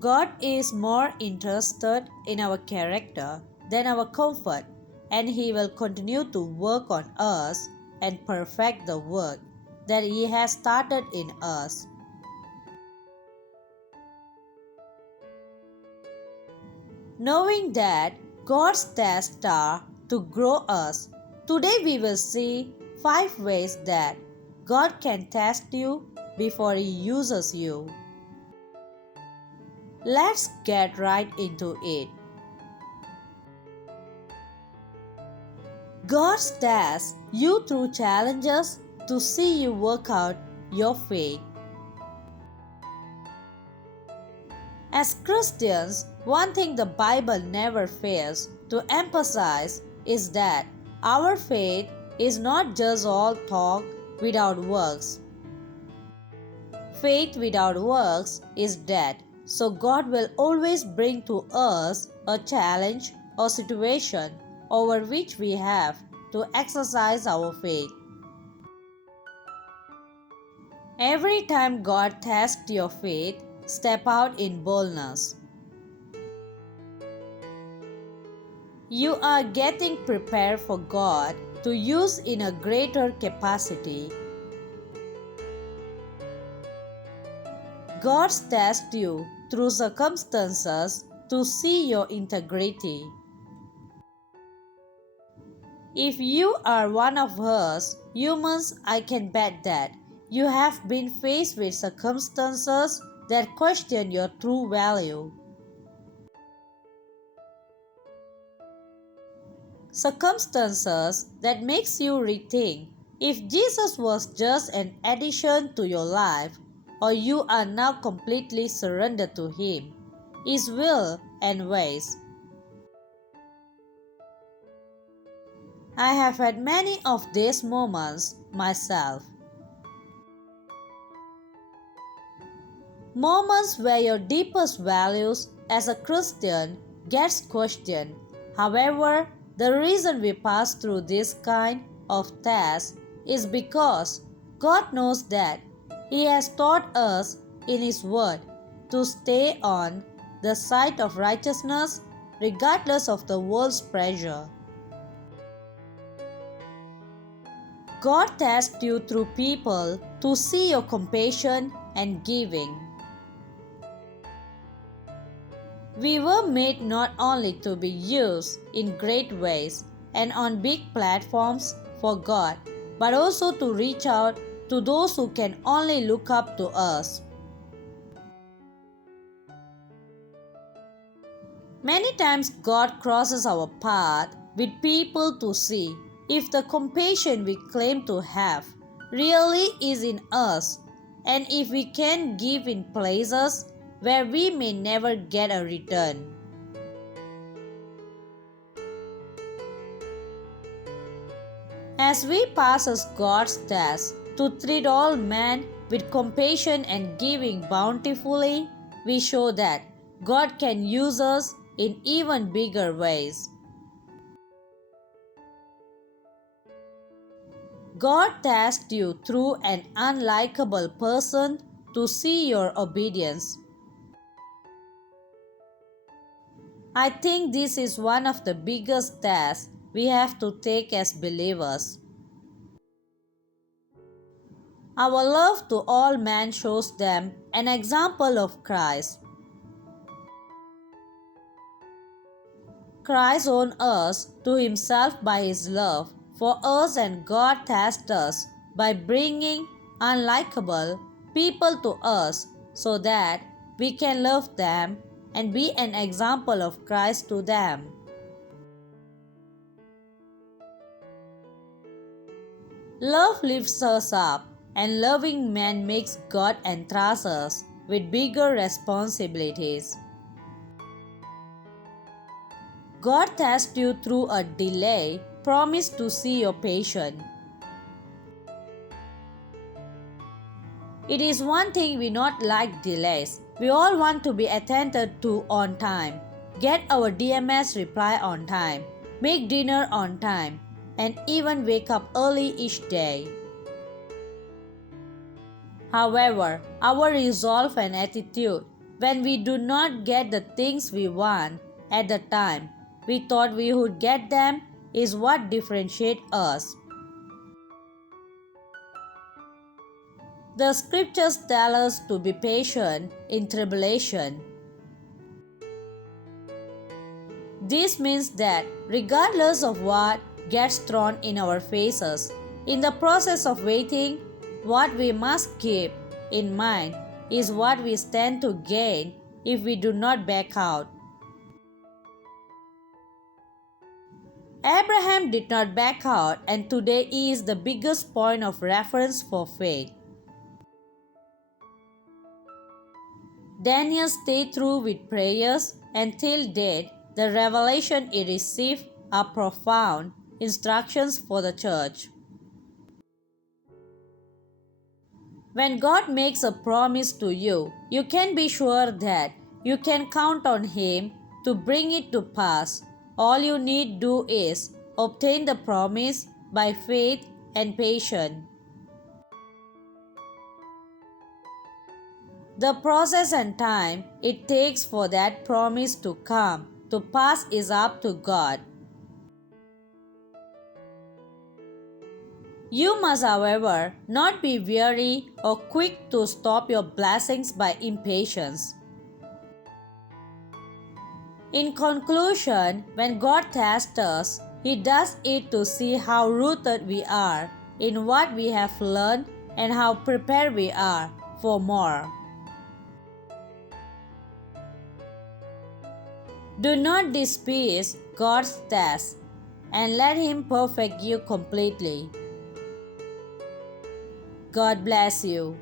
God is more interested in our character than our comfort, and He will continue to work on us and perfect the work that He has started in us. Knowing that God's tests are to grow us, today we will see 5 ways that God can test you before He uses you. Let's get right into it. God tests you through challenges to see you work out your faith. As Christians, one thing the Bible never fails to emphasize is that our faith is not just all talk without works. Faith without works is dead, so God will always bring to us a challenge or situation over which we have to exercise our faith. Every time God tests your faith, step out in boldness. You are getting prepared for God to use in a greater capacity. God tests you through circumstances to see your integrity. If you are one of us humans, I can bet that you have been faced with circumstances that question your true value. Circumstances that makes you rethink if Jesus was just an addition to your life or you are now completely surrendered to Him, His will and ways. I have had many of these moments myself. Moments where your deepest values as a Christian gets questioned. However, the reason we pass through this kind of test is because God knows that He has taught us in His Word to stay on the side of righteousness regardless of the world's pressure. God tests you through people to see your compassion and giving. We were made not only to be used in great ways and on big platforms for God, but also to reach out to those who can only look up to us. Many times God crosses our path with people to see if the compassion we claim to have really is in us and if we can give in places where we may never get a return. As we pass God's test to treat all men with compassion and giving bountifully, we show that God can use us in even bigger ways. God tests you through an unlikable person to see your obedience. I think this is one of the biggest tests we have to take as believers. Our love to all men shows them an example of Christ. Christ owned us to Himself by His love for us, and God tests us by bringing unlikable people to us so that we can love them and be an example of Christ to them. Love lifts us up, and loving men makes God entrust us with bigger responsibilities. God tests you through a delay, promise to see your patience. It is one thing we not like delays. We all want to be attended to on time, get our DMS reply on time, make dinner on time, and even wake up early each day. However, our resolve and attitude When we do not get the things we want at the time we thought we would get them is what differentiates us. The scriptures tell us to be patient in tribulation. This means that regardless of what gets thrown in our faces, in the process of waiting, what we must keep in mind is what we stand to gain if we do not back out. Abraham did not back out, and today is the biggest point of reference for faith. Daniel stayed through with prayers, and till date, the revelation he received are profound instructions for the church. When God makes a promise to you, you can be sure that you can count on Him to bring it to pass. All you need do is obtain the promise by faith and patience. The process and time it takes for that promise to come to pass is up to God. You must, however, not be weary or quick to stop your blessings by impatience. In conclusion, when God tests us, He does it to see how rooted we are in what we have learned and how prepared we are for more. Do not despise God's test and let Him perfect you completely. God bless you.